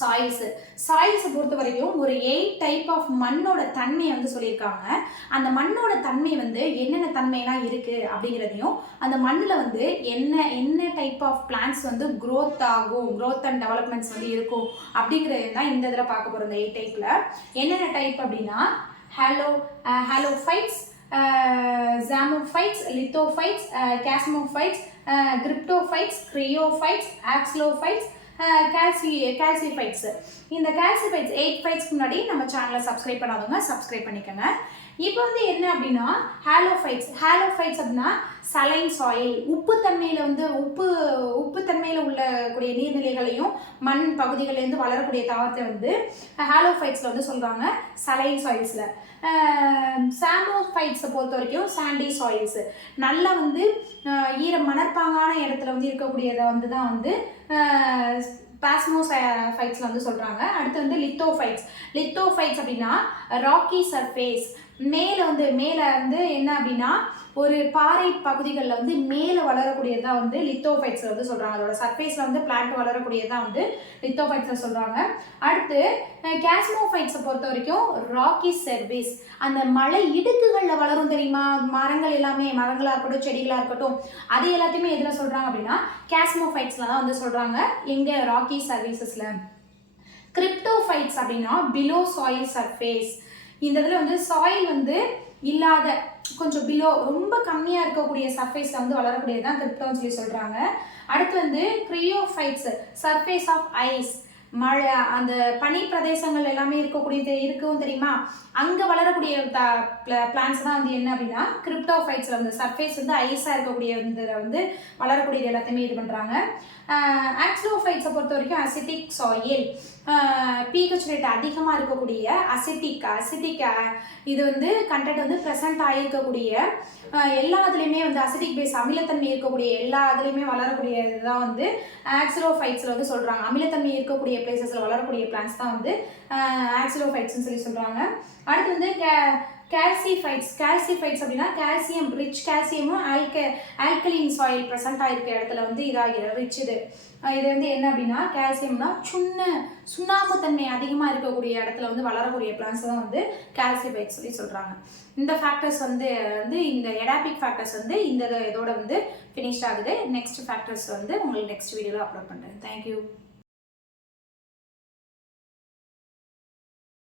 சாயில்ஸை பொறுத்த வரைக்கும் ஒரு 8 டைப் ஆஃப் மண்ணோட தன்மையை வந்து சொல்லியிருக்காங்க. அந்த மண்ணோட தன்மை வந்து என்னென்ன தன்மைலாம் இருக்குது அப்படிங்கிறதையும், அந்த மண்ணில் வந்து என்ன டைப் ஆஃப் பிளான்ட்ஸ் வந்து க்ரோத் ஆகும், க்ரோத் அண்ட் டெவலப்மெண்ட்ஸ் வந்து இருக்கும் அப்படிங்கிறது தான் இந்த இதில் பார்க்க போகிறோம். இந்த 8 டைப்பில் என்னென்ன டைப் அப்படின்னா ஹாலோஃபைட்ஸ், ஜாமோஃபைட்ஸ், லித்தோஃபைட்ஸ், கேஸ்மோஃபைட்ஸ், கிரிப்டோஃபைட்ஸ், கிரையோஃபைட்ஸ், ஆக்ஸ்லோஃபைட்ஸ், கால்சிஃபைட்ஸ். இந்த கால்சிஃபைட்ஸ் 8 ஃபைட்ஸ்க்கு முன்னாடி நம்ம சேனலை சப்ஸ்கிரைப் பண்ணாதவங்க சப்ஸ்கிரைப் பண்ணிக்கோங்க. இப்போ வந்து என்ன அப்படின்னா ஹாலோஃபைட்ஸ் அப்படின்னா சலைன் சாயில், உப்புத்தன்மையில் வந்து உப்புத்தன்மையில் உள்ளக்கூடிய நீர்நிலைகளையும் மண் பகுதிகளிலேருந்து வளரக்கூடிய தாவரத்தை வந்து ஹாலோஃபைட்ஸில் வந்து சொல்கிறாங்க, சலைன் சாயில்ஸில். சாமோஃபைட்ஸை பொறுத்த வரைக்கும் சாண்டி சாயில்ஸ், நல்லா வந்து மணற்பாங்கான இடத்துல வந்து இருக்கக்கூடியதை வந்து தான் வந்து பாஸ்மோஃபைட்ஸில் வந்து சொல்கிறாங்க. அடுத்து வந்து லித்தோஃபைட்ஸ் அப்படின்னா ராக்கி சர்ஃபேஸ், மேலே வந்து என்ன அப்படின்னா ஒரு பாறை பகுதிகளில் வந்து மேலே வளரக்கூடியதான் வந்து லித்தோஃபைட்ஸில் வந்து சொல்கிறாங்க. அதோட சர்ஃபேஸில் வந்து பிளான்ட் வளரக்கூடியதான் வந்து லித்தோஃபைட்ஸில் சொல்கிறாங்க. அடுத்து கேஸ்மோஃபைட்ஸை பொறுத்த வரைக்கும் ராக்கி சர்ஃபேஸ், அந்த மலை இடுக்குகளில் வளரும் தெரியுமா, மரங்கள் எல்லாமே, மரங்களாக இருக்கட்டும் செடிகளாக இருக்கட்டும், அது எல்லாத்தையுமே எதில் சொல்கிறாங்க அப்படின்னா கேஸ்மோஃபைட்ஸில் தான் வந்து சொல்கிறாங்க, எங்கே ராக்கி சர்ஃபேஸஸில். கிரிப்டோஃபைட்ஸ் அப்படின்னா பிலோ சாயில் சர்ஃபேஸ், இந்த இதில் வந்து சாயில் வந்து இல்லாத கொஞ்சம் பிலோ ரொம்ப கம்மியாக இருக்கக்கூடிய சர்ஃபேஸில் வந்து வளரக்கூடியது தான் கிரிப்டோன்னு சொல்லி சொல்கிறாங்க. அடுத்து வந்து கிரையோஃபைட்ஸ், சர்ஃபேஸ் ஆஃப் ஐஸ், மழை அந்த பனி பிரதேசங்கள் எல்லாமே இருக்கும் தெரியுமா, அங்கே வளரக்கூடிய பிளான்ஸ் தான் வந்து என்ன அப்படின்னா கிரிப்டோஃபைட்ஸில் வந்து சர்ஃபேஸ் வந்து ஐஸாக இருக்கக்கூடிய வந்து வளரக்கூடியது எல்லாத்தையுமே இது பண்ணுறாங்க. ஆக்ஸ்லோஃபைட்ஸை பொறுத்த வரைக்கும் அசிட்டிக் சாயில், pH ரேட் அதிகமாக இருக்கக்கூடிய அசிட்டிக் இது வந்து கண்டென்ட் வந்து ப்ரெசென்ட் ஆகிருக்கக்கூடிய எல்லா இதுலேயுமே வந்து அசிட்டிக் பேஸ் அமிலத்தன்மை இருக்கக்கூடிய எல்லா இதுலேயுமே வளரக்கூடிய இதுதான் வந்து ஆக்சிலோஃபைட்ஸில் வந்து சொல்கிறாங்க. அமிலத்தன்மை இருக்கக்கூடிய பிளேசஸில் வளரக்கூடிய பிளான்ஸ் தான் வந்து ஆக்சிலோஃபைட்ஸ்ன்னு சொல்லி சொல்கிறாங்க. அடுத்து வந்து கால்சிஃபைட்ஸ் அப்படின்னா கால்சியம் ரிச், கால்சியமும் ஆல்கலின் சாயில் ப்ரெசென்ட் ஆகிருக்க இடத்துல வந்து ரிச். இது வந்து என்ன அப்படின்னா கால்சியம்னா சுண்ணாம்பு தன்மை அதிகமாக இருக்கக்கூடிய இடத்துல வந்து வளரக்கூடிய பிளான்ஸ் தான் வந்து கால்சிஃபைட்ஸ் சொல்லி சொல்கிறாங்க. இந்த ஃபேக்டர்ஸ் வந்து இந்த எடாபிக் ஃபேக்டர்ஸ் வந்து இதோட வந்து ஃபினிஷ் ஆகுது. நெக்ஸ்ட் ஃபேக்டர்ஸ் வந்து உங்களுக்கு நெக்ஸ்ட் வீடியோவில் அப்லோட் பண்ணுறேன். தேங்க்யூ.